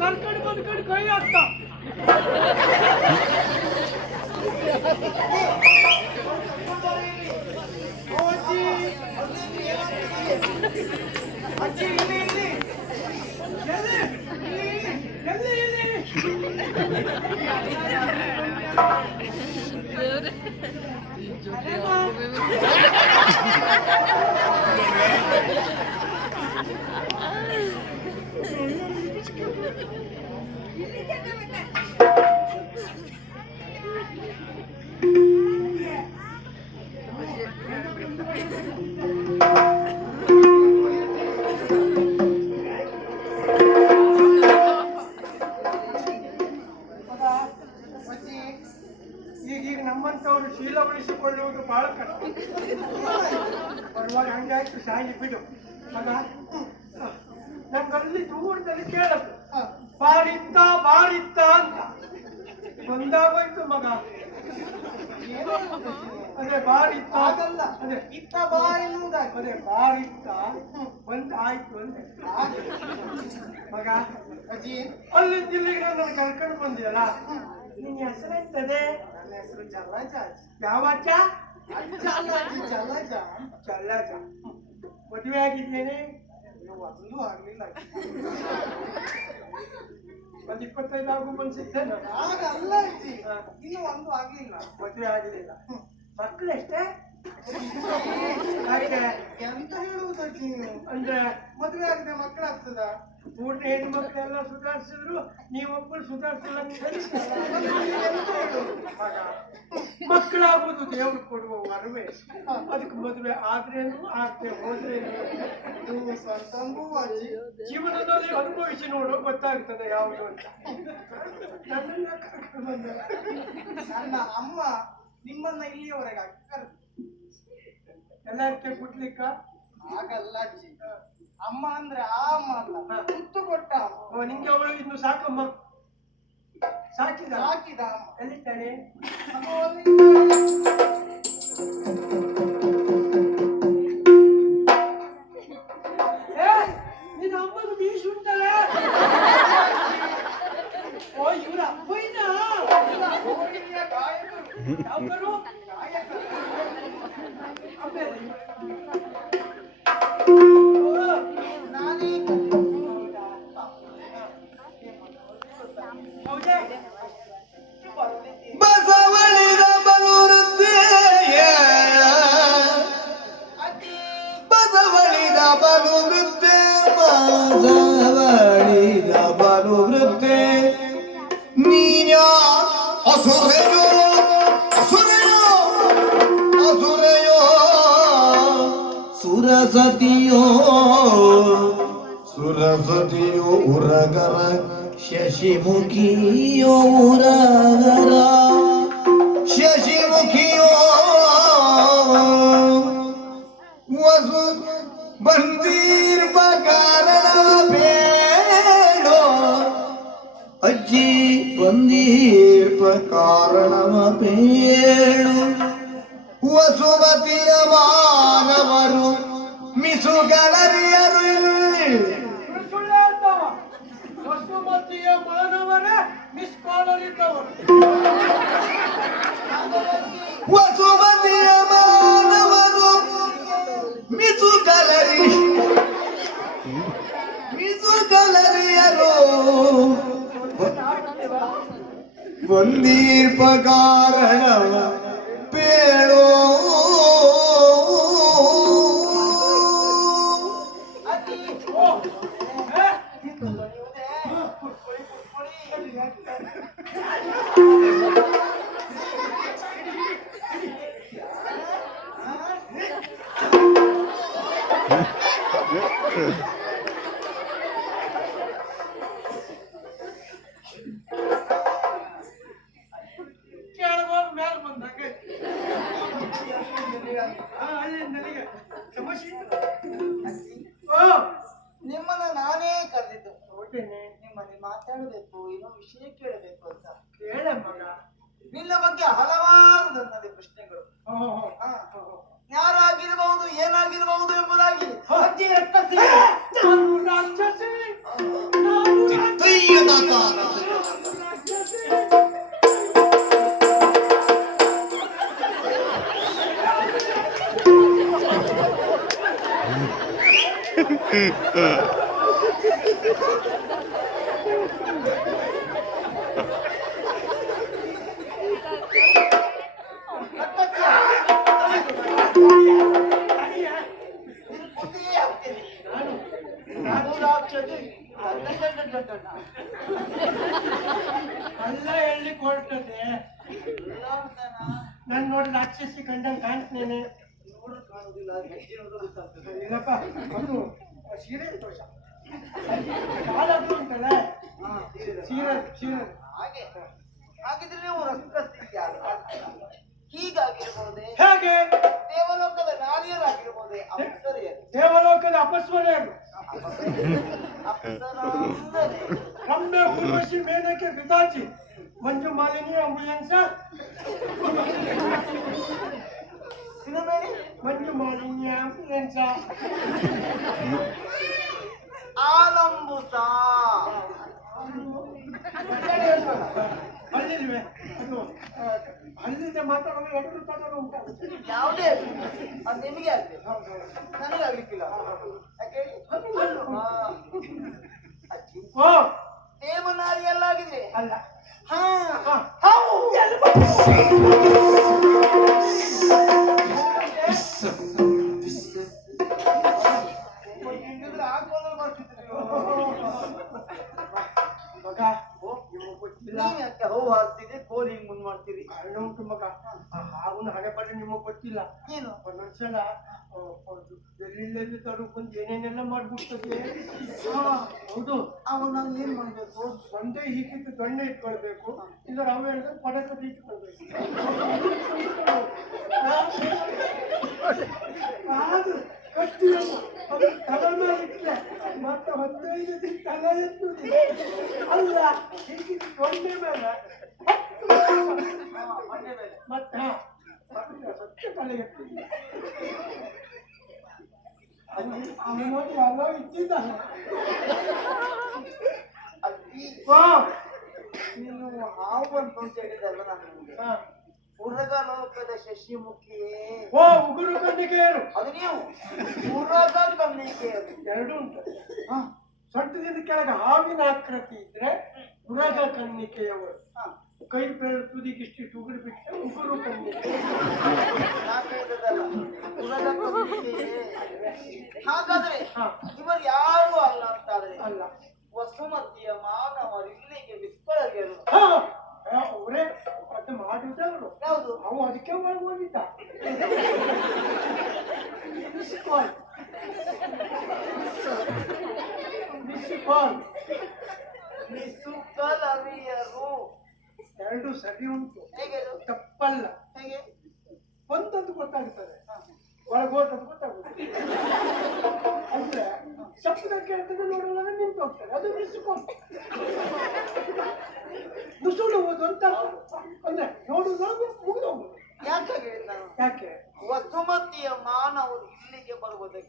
ಕರ್ಕೊಂಡು ಬಂದು ಕಡೆ ಕೈ ಹಾಕ್ತ ಅಜ್ಜಿ ಬರುವಾಗ ಹಂಗಾಯ್ತು ಸಾಯಿ ಬಿಡು. ಮಗ ಕರಲ್ಲಿ ದೂರದಲ್ಲಿ ಕೇಳದು. ಬಾರಿತ್ತ ಬಾರಿತ್ತ ಅಂತ. ಬಂದಾಗೋಯ್ತು ಮಗ. ಅದೇ ಬಾರಿತ್ತ. ಆಗಲ್ಲ. ಅದೇ. ಇತ್ತ ಬಾ ಎನ್ನುವುದಾಗಿ ಅದೇ ಬಾರಿತ್ತ. ಬಂದ ಆಯ್ತು ಅಂದೆ. ಮಗ ಅಜ್ಜಿ. ಅಲ್ಲಿ ಜಿಲ್ಲೆಗೆ ನಾನು ಕರ್ಕೊಂಡು ಬಂದಿಯಲ್ಲ? ನಿನ್ನ ಹೆಸರೆಂತದೆ ನನ್ನ ಹೆಸರು ಯಾವ ಅಜ್ಜಿ? ಚಲ್ಲಜ ಮದುವೆ ಆಗಿದ್ದೇನೆ ಒಂದು ಆಗ್ಲಿಲ್ಲ. ಒಂದ್ ಇಪ್ಪತ್ತೈದು ಆಗು ಬಂದಿದ್ದೇನೆ ಆಗ ಅಲ್ಲ ಅಜ್ಜಿ ಇನ್ನು ಒಂದು ಆಗಲಿಲ್ಲ ಮದುವೆ ಆಗಲಿಲ್ಲ ಮಕ್ಕಳು ಎಷ್ಟೇ ಎಂತ ಹೇಳುವುದಕ್ಕೆ ಅಂದ್ರೆ ಮದುವೆ ಆಗದೆ ಮಕ್ಕಳಾಗ್ತದ ಮೂರನೇ ಹೆಣ್ಣು ಮಕ್ಕಳೆಲ್ಲ ಸುಧಾರಿಸಿದ್ರು ನೀವೊಬ್ಬರು ಸುಧಾರಿಸಲ್ಲ ಮಕ್ಕಳಾಗುವುದು, ದೇವರು ಕೊಡುವ ವರವೇ ಅದಕ್ಕೆ ಮದುವೆ ಆದ್ರೇನು ಆಗದೆ ಹೋದ್ರೇನು ನೀವು ಅಜ್ಜಿ ಜೀವನದಲ್ಲಿ ಅನುಭವಿಸಿ ನೋಡು ಗೊತ್ತಾಗ್ತದೆ ಯಾವುದು ಅಂತ. ನನ್ನನ್ನ ಕರ್ಕೊಂಡು ಬಂದ. ನನ್ನ ಅಮ್ಮ ನಿಮ್ಮನ್ನ ಇಲ್ಲಿಯವರೆಗೆ ಕರೆದು. ಎಲ್ಲರಿಗೆ ಕುಟ್ಲಿಕ್ಕ ಆಗಲ್ಲ ಅಜ್ಜಿ. ಅಮ್ಮ ಅಂದ್ರೆ ಆ ಅಮ್ಮ ಅಲ್ಲ. ಮುತ್ತು ಕೊಟ್ಟ ಅಮ್ಮ. ನಿಂಗೆ ಅವಳು ಇನ್ನು ಸಾಕಮ್ಮ? ಸಾಕಿದ? ಸಾಕಿದ ಅಮ್ಮ. ಎಲ್ಲಿದ್ದಾಳೆ? Thank you. बु वृद्धे नी असुर असुर सूरवत सरस्वत सुरसतियो सुरसतियो उरगर शशिमुखियो उरगरा ಬಂದೀರ್ಪ ಕಾರಣ ಬೇಡೋ. ಅಜ್ಜಿ ಬಂದಿರುವ ಕಾರಣವ ಬೇಡು. ವಸುಮತಿಯ ಮಾನವರು ಮಿಸುಗಳರಿಯರು ಇಲ್ಲಿ. ವಸುಮತಿಯ ಮಾನವರೇ ಮಿಸ್ ವಸುಮತಿಯ ಬಂದೀರ್ಪ ಕಾರಣವ ಬೇಡೋ ವಿಷಯ ಕೇಳಬೇಕು ಅಂತ ಕೇಳ ಮಗ ನಿನ್ನ ಬಗ್ಗೆ ಹಲವಾರು ನನ್ನಲ್ಲಿ ಪ್ರಶ್ನೆಗಳು ಯಾರಾಗಿರಬಹುದು ಏನಾಗಿರಬಹುದು ಎಂಬುದಾಗಿ ಅಜ್ಜಿ ರಕ್ತಸಿ ನಾನು ರಾಕ್ಷಸಿ ನಾನು ರಾಕ್ಷಸಿ Hı. ಅಲ್ಲ ಹೇಳಿ ಕೊಡ್ತದೆ ನಾನು ನೋಡಿ ರಾಕ್ಷಸಿ ಕಂಡಂಗೆ ಕಾಣ್ತೇನೆ ಇಲ್ಲಪ್ಪ ಅದು ಸೀರೆ ದೋಷ ಕಾಲದ್ದು ಉಂಟಲ್ಲ ಸೀರೆ ಸೀರೆ. ಹಾಗೆ ಹಾಗಿದ್ರೆ ನೀವು ರಕ್ತಸ್ಥಿತಿ ಹೀಗಾಗಿರ್ಬೋದೆ ಹೇಗೆ ದೇವಲೋಕದ ನಾರಿಯರಾಗಿರ್ಬೋದೆ ಅಪ್ಸರೆಯರು ದೇವಲೋಕದ ಅಪಸ್ವರರು ಅಪ್ಸರ ಅಂದರೆ ರಮ್ಯ ಉರ್ವಶಿ ಮೇನಕೆ ವಿದಾಚಿ ಮಂಜು ಮಾಲಿನಿ ಅಂಬುಲೆನ್ಸ ಇನ್ನು ಮೇಲೆ ಮಂಜು ಮಾಲಿನಿ ಆಂಬುಲೆನ್ಸ ಅದು ಎರಡು ಉಂಟಾಗುತ್ತೆ ಯಾವುದೇ ಅದು ನಿಮಗೆ ಆಗ್ತದೆ ನನಗೆ ಆಗ್ಲಿಕ್ಕಿಲ್ಲ. ಯಾಕೆ? ಹೇಳಿ? ಹಾ. ಆಗಿದೆ ಅಲ್ಲ. ಹಾ. ಹಾ. ಹೋ ಹಾರ್ತಿದೆ ಕೋಲಿ ಹಿಂಗ್ ಮುಂದ್ ಮಾಡ್ತೀರಿ ಉಂಟು ಮಗ ಅವನ ಹಣೆ ಬಟ್ಟೆ ನಿಮಗೆ ಗೊತ್ತಿಲ್ಲ. ಏನು? ಒಂದೊಂದ್ಸಲ ಎಲ್ಲೆಲ್ಲಿ ತರು ಬಂದು ಏನೇನೆಲ್ಲ ಮಾಡ್ಬಿಡ್ತದೆ? ಹಾ, ಹೌದು. ಅವನು ನಾನು ಏನ್ ಮಾಡ್ಬೇಕು? ಒಂದೇ ಹೀಗಿತ್ತು ದೊಣ್ಣೆ ಇಟ್ಕೊಳ್ಬೇಕು. ಇಲ್ಲ ರಾವ ಹೇಳಿದ್ರೆ ಪಡಕದ ಇಟ್ಕೊಳ್ಬೇಕು ಅದು ಕಟ್ಟಿಯಲ್ಲ ಅದು ತಲೆ ಮತ್ತು ಹದಿನೈದು ದಿನ ತಲೆ ಎತ್ತುವುದಿಲ್ಲ ಅಲ್ಲ ಹೀಗಿದ್ದು ಒಂದೇ ಮೇಲೆ. ಮತ್ತೆ ಸತ್ಯ ತಲೆ ಎತ್ತುವುದಿಲ್ಲ ಅವನೋಡಿ ಎಲ್ಲ ಇಟ್ಟಿದ್ದಾನೆ. ಅಲ್ಲಿ ವಾ. ನೀನು ಹಾವು ಅಂತ ಹೇಳಿದಲ್ಲ ನಾನು. ಉರಗ ಲೋಕದ ಶಶಿಮುಖಿಯೇ ಓ ಉಗುರು ಕಣ್ಣಿಗೆಯರು ಅದು ನೀವು? ಉರಗ ಕಣ್ಣಿಗೆ ಎರಡು ಉಂಟು. ಸೊಂಟದಿಂದ ಕೆಳಗೆ ಹಾವಿನ ಆಕೃತಿ ಇದ್ರೆ ಉರಗ ಕಣ್ಣಿಕೆಯವರು ಕೈ ಬೆರಳು ತುದಿಗೆ ಇಷ್ಟಿಟ್ಟು ಉಗುರು ಬಿಟ್ಟರೆ ಉಗುರು ಕಣ್ಣಿಕೆ ಹಾಗಾದ್ರೆ. ಇವರು ಯಾರು ಅಲ್ಲ ಅಂತಾರೆ ಅಲ್ಲ. Miss call. Miss call. ನಿಸುಕಲವಿಯರು ಎರಡು ಸರಿ ಉಂಟು ಹೇಗೆ? ತಪ್ಪಲ್ಲ ಹೇಗೆ ಬಂತಂದು ಗೊತ್ತಾಗ್ತದೆ ಒಳಗೆ ಹೋದದ್ದು ಗೊತ್ತಾಗುತ್ತೆ ಅಂದ್ರೆ ಶಬ್ದ ಕೇಳ್ತದೆ ನೋಡೋಣ ನಿಂತು ಹೋಗ್ತಾರೆ ಅದು ಮಿಸ್ಕೊಂಡು ನುಸುಳುವುದು ಅಂತ ಅಂದ್ರೆ ನೋಡುವುದು ಮುಗಿದು ಹೋಗುದು ಯಾಕೆ ಯಾಕೆ ವಸುಮತಿಯ ಮಾನವರು ಇಲ್ಲಿಗೆ ಬರುವುದಕ್ಕೆ